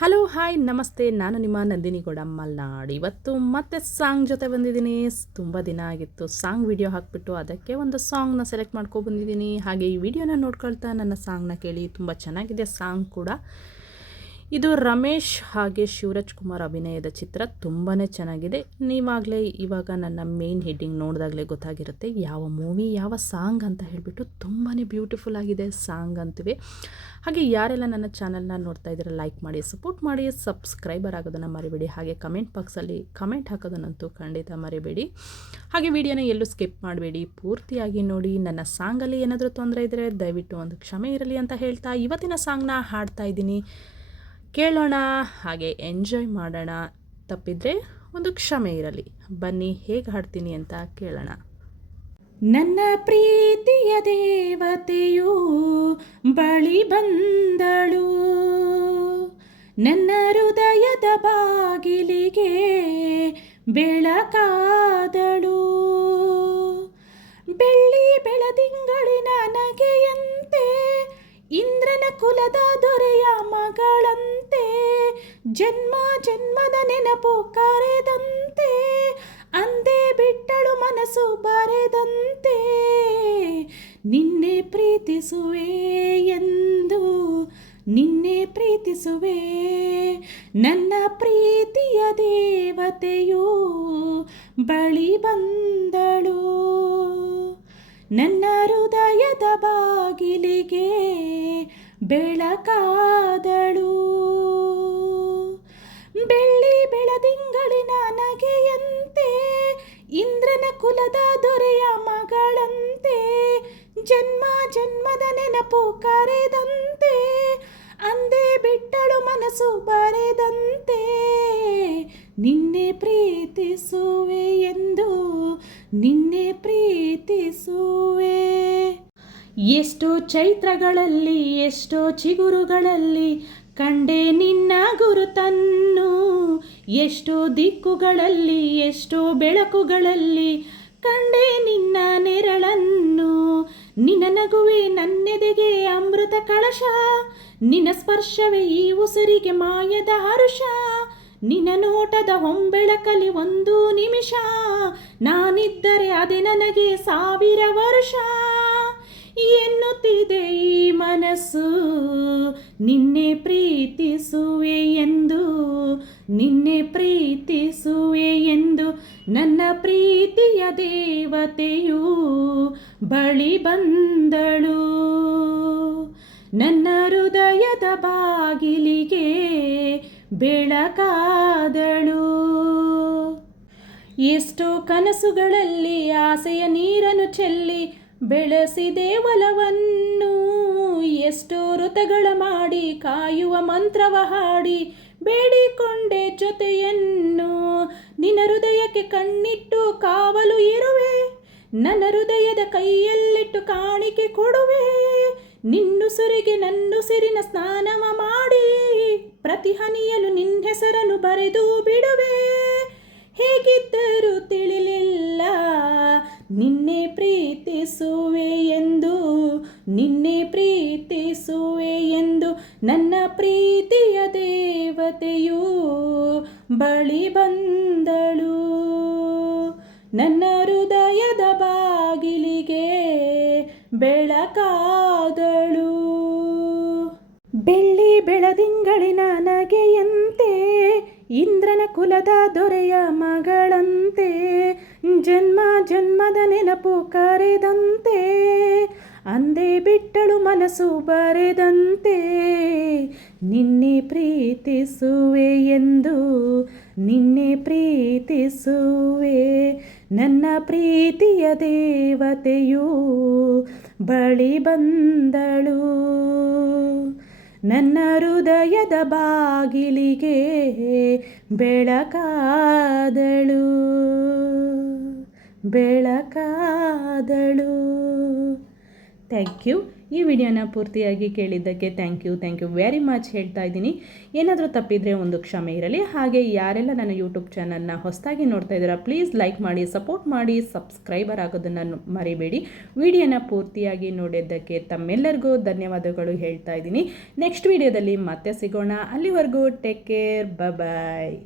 Hello hi ನಮಸ್ತೆ, ನಾನು ನಿಮ್ಮ ನಂದಿನಿ ಗೌಡ ಮಲ್ನಾಡ್. ಇವತ್ತು ಮತ್ತೆ ಸಾಂಗ್ ಜೊತೆ ಬಂದಿದ್ದೀನಿ. ತುಂಬ ದಿನ ಆಗಿತ್ತು ಸಾಂಗ್ ವಿಡಿಯೋ ಹಾಕಿಬಿಟ್ಟು, ಅದಕ್ಕೆ ಒಂದು ಸಾಂಗ್ನ ಸೆಲೆಕ್ಟ್ ಬಂದಿದ್ದೀನಿ. ಹಾಗೆ ಈ ವಿಡಿಯೋನ ನೋಡ್ಕೊಳ್ತಾ ನನ್ನ ಸಾಂಗ್ನ ಕೇಳಿ. ತುಂಬ ಚೆನ್ನಾಗಿದೆ ಸಾಂಗ್ ಕೂಡ. ಇದು ರಮೇಶ್ ಹಾಗೆ ಶಿವರಾಜ್ ಕುಮಾರ್ ಅಭಿನಯದ ಚಿತ್ರ. ತುಂಬಾ ಚೆನ್ನಾಗಿದೆ. ಇವಾಗ ನನ್ನ ಮೇನ್ ಹೆಡ್ಡಿಂಗ್ ನೋಡಿದಾಗಲೇ ಗೊತ್ತಾಗಿರುತ್ತೆ ಯಾವ ಮೂವಿ ಯಾವ ಸಾಂಗ್ ಅಂತ ಹೇಳಿಬಿಟ್ಟು. ತುಂಬಾ ಬ್ಯೂಟಿಫುಲ್ ಆಗಿದೆ ಸಾಂಗ್ ಅಂತಿವೆ. ಹಾಗೆ ಯಾರೆಲ್ಲ ನನ್ನ ಚಾನಲ್ನ ನೋಡ್ತಾ ಇದ್ದೀರಾ ಲೈಕ್ ಮಾಡಿ, ಸಪೋರ್ಟ್ ಮಾಡಿ, ಸಬ್ಸ್ಕ್ರೈಬರ್ ಆಗೋದನ್ನು ಮರಿಬೇಡಿ. ಹಾಗೆ ಕಮೆಂಟ್ ಬಾಕ್ಸಲ್ಲಿ ಕಮೆಂಟ್ ಹಾಕೋದನ್ನಂತೂ ಖಂಡಿತ ಮರಿಬೇಡಿ. ಹಾಗೆ ವಿಡಿಯೋನ ಎಲ್ಲೂ ಸ್ಕಿಪ್ ಮಾಡಬೇಡಿ, ಪೂರ್ತಿಯಾಗಿ ನೋಡಿ. ನನ್ನ ಸಾಂಗಲ್ಲಿ ಏನಾದರೂ ತೊಂದರೆ ಇದ್ದರೆ ದಯವಿಟ್ಟು ಒಂದು ಕ್ಷಮೆ ಇರಲಿ ಅಂತ ಹೇಳ್ತಾ ಇವತ್ತಿನ ಸಾಂಗ್ನ ಹಾಡ್ತಾ ಇದ್ದೀನಿ. ಕೇಳೋಣ, ಹಾಗೆ ಎಂಜಾಯ್ ಮಾಡೋಣ. ತಪ್ಪಿದರೆ ಒಂದು ಕ್ಷಮೆ ಇರಲಿ. ಬನ್ನಿ ಹೇಗೆ ಹಾಡ್ತೀನಿ ಅಂತ ಕೇಳೋಣ. ನನ್ನ ಪ್ರೀತಿಯ ದೇವತೆಯು ಬಳಿ ಬಂದಳು, ನನ್ನ ಹೃದಯದ ಬಾಗಿಲಿಗೆ ಬೆಳಕಾದಳು. ಬೆಳ್ಳಿ ಬೆಳದಿಂಗಳಿನ ನಗೆಯಂತೆ, ಇಂದ್ರನ ಕುಲದ ದೊರೆಯ ಮಗಳಂತೆ, ಜನ್ಮ ಜನ್ಮದ ನೆನಪು ಕರೆದಂತೆ, ಅಂದೇ ಬಿಟ್ಟಳು ಮನಸ್ಸು ಬರೆದಂತೆ. ನಿನ್ನೆ ಪ್ರೀತಿಸುವೆ ಎಂದು ನಿನ್ನೆ ಪ್ರೀತಿಸುವೆ, ನನ್ನ ಪ್ರೀತಿಯ ದೇವತೆಯು ಬಳಿ ಬಂದಳು, ನನ್ನ ಹೃದಯದ ಬಾಗಿಲಿಗೆ ಬೆಳಕಾದಳು. ಬೆಳ್ಳಿ ಬೆಳದಿಂಗಳಿನ ನಗೆಯಂತೆ, ಇಂದ್ರನ ಕುಲದ ದೊರೆಯ ಮಗಳಂತೆ, ಜನ್ಮ ಜನ್ಮದ ನೆನಪು ಕರೆದಂತೆ, ಅಂದೇ ಬಿಟ್ಟಳು ಮನಸ್ಸು ಬರೆದಂತೆ. ನಿನ್ನೆ ಪ್ರೀತಿಸುವೆ ಎಂದು ನಿನ್ನೆ ಪ್ರೀತಿಸುವೆ. ಎಷ್ಟೋ ಚೈತ್ರಗಳಲ್ಲಿ ಎಷ್ಟೋ ಚಿಗುರುಗಳಲ್ಲಿ ಕಂಡೆ ನಿನ್ನ ಗುರುತನ್ನು, ಎಷ್ಟೋ ದಿಕ್ಕುಗಳಲ್ಲಿ ಎಷ್ಟೋ ಬೆಳಕುಗಳಲ್ಲಿ ಕಂಡೆ ನಿನ್ನ ನೆರಳನ್ನು. ನಿನ್ನ ನಗುವೆ ನನ್ನೆದೆಗೆ ಅಮೃತ ಕಳಶ, ನಿನ್ನ ಸ್ಪರ್ಶವೇ ಈ ಉಸಿರಿಗೆ ಮಾಯದ ಹರುಷ. ನಿನ್ನ ನೋಟದ ಹೊಂಬೆಳಕಲಿ ಒಂದು ನಿಮಿಷ, ನಾನಿದ್ದರೆ ಅದೇ ನನಗೆ 1000 ವರ್ಷ. ಎನ್ನುತ್ತಿದೆ ಈ ಮನಸ್ಸು ನಿನ್ನೆ ಪ್ರೀತಿಸುವೆ ಎಂದು ನಿನ್ನೆ ಪ್ರೀತಿಸುವೆ ಎಂದು. ನನ್ನ ಪ್ರೀತಿಯ ದೇವತೆಯು ಬಳಿ ಬಂದಳು, ನನ್ನ ಹೃದಯದ ಬಾಗಿಲಿಗೆ ಬೆಳಕಾದಳು. ಎಷ್ಟೋ ಕನಸುಗಳಲ್ಲಿ ಆಸೆಯ ನೀರನ್ನು ಚೆಲ್ಲಿ ಬೆಳೆಸಿದೆ ಒಲವನ್ನು, ಎಷ್ಟೋ ಋತುಗಳ ಮಾಡಿ ಕಾಯುವ ಮಂತ್ರವ ಹಾಡಿ ಬೇಡಿಕೊಂಡೆ ಜೊತೆಯನ್ನು. ನಿನ್ನ ಹೃದಯಕ್ಕೆ ಕಣ್ಣಿಟ್ಟು ಕಾವಲು ಇರುವೆ, ನನ್ನ ಹೃದಯದ ಕೈಯಲ್ಲಿಟ್ಟು ಕಾಣಿಕೆ ಕೊಡುವೆ. ನಿನ್ನುಸಿರಿಗೆ ನನ್ನುಸಿರಿನ ಸ್ನಾನವ ಮಾಡಿ, ಪ್ರತಿ ಹನಿಯಲು ನಿನ್ನ ಹೆಸರನ್ನು ಬರೆದು ಬಿಡುವೆ. ಹೇಗಿದ್ದರೂ ತಿಳಿಲಿಲ್ಲ ನಿನ್ನೆ ಪ್ರೀತಿಸುವೆ ಎಂದು ನಿನ್ನೆ ಪ್ರೀತಿಸುವೆ ಎಂದು. ನನ್ನ ಪ್ರೀತಿಯ ದೇವತೆಯು ಬಳಿ ಬಂದಳು, ನನ್ನ ಹೃದಯದ ಬಾಗಿಲಿಗೆ ಬೆಳಕಾದಳು. ಬೆಳ್ಳಿ ಬೆಳದಿಂಗಳಿನ ನಗೆಯಂತೆ, ಇಂದ್ರನ ಕುಲದ ದೊರೆಯ ಮಗಳಂತೆ, ಜನ್ಮ ಜನ್ಮದ ನೆನಪು ಕರೆದಂತೆ, ಅಂದೇ ಬಿಟ್ಟಳು ಮನಸ್ಸು ಬರೆದಂತೆ. ನಿನ್ನೆ ಪ್ರೀತಿಸುವೆ ಎಂದು ನಿನ್ನೆ ಪ್ರೀತಿಸುವೆ, ನನ್ನ ಪ್ರೀತಿಯ ದೇವತೆಯು ಬಳಿ ಬಂದಳು, ನನ್ನ ಹೃದಯದ ಬಾಗಿಲಿಗೆ ಬೆಳಕಾದಳು ಬೆಳಕಾದಳು. Thank you. ಈ ವಿಡಿಯೋನ ಪೂರ್ತಿಯಾಗಿ ಕೇಳಿದ್ದಕ್ಕೆ ಥ್ಯಾಂಕ್ ಯು ವೆರಿ ಮಚ್ ಹೇಳ್ತಾ ಇದ್ದೀನಿ. ಏನಾದರೂ ತಪ್ಪಿದರೆ ಒಂದು ಕ್ಷಮೆ ಇರಲಿ. ಹಾಗೆ ಯಾರೆಲ್ಲ ನನ್ನ ಯೂಟ್ಯೂಬ್ ಚಾನಲ್ನ ಹೊಸದಾಗಿ ನೋಡ್ತಾ ಇದ್ದೀರಾ ಪ್ಲೀಸ್ ಲೈಕ್ ಮಾಡಿ, ಸಪೋರ್ಟ್ ಮಾಡಿ, ಸಬ್ಸ್ಕ್ರೈಬರ್ ಆಗೋದನ್ನು ಮರಿಬೇಡಿ. ವಿಡಿಯೋನ ಪೂರ್ತಿಯಾಗಿ ನೋಡಿದ್ದಕ್ಕೆ ತಮ್ಮೆಲ್ಲರಿಗೂ ಧನ್ಯವಾದಗಳು ಹೇಳ್ತಾ ಇದ್ದೀನಿ. ನೆಕ್ಸ್ಟ್ ವಿಡಿಯೋದಲ್ಲಿ ಮತ್ತೆ ಸಿಗೋಣ. ಅಲ್ಲಿವರೆಗೂ ಟೇಕ್ ಕೇರ್, ಬಾಯ್.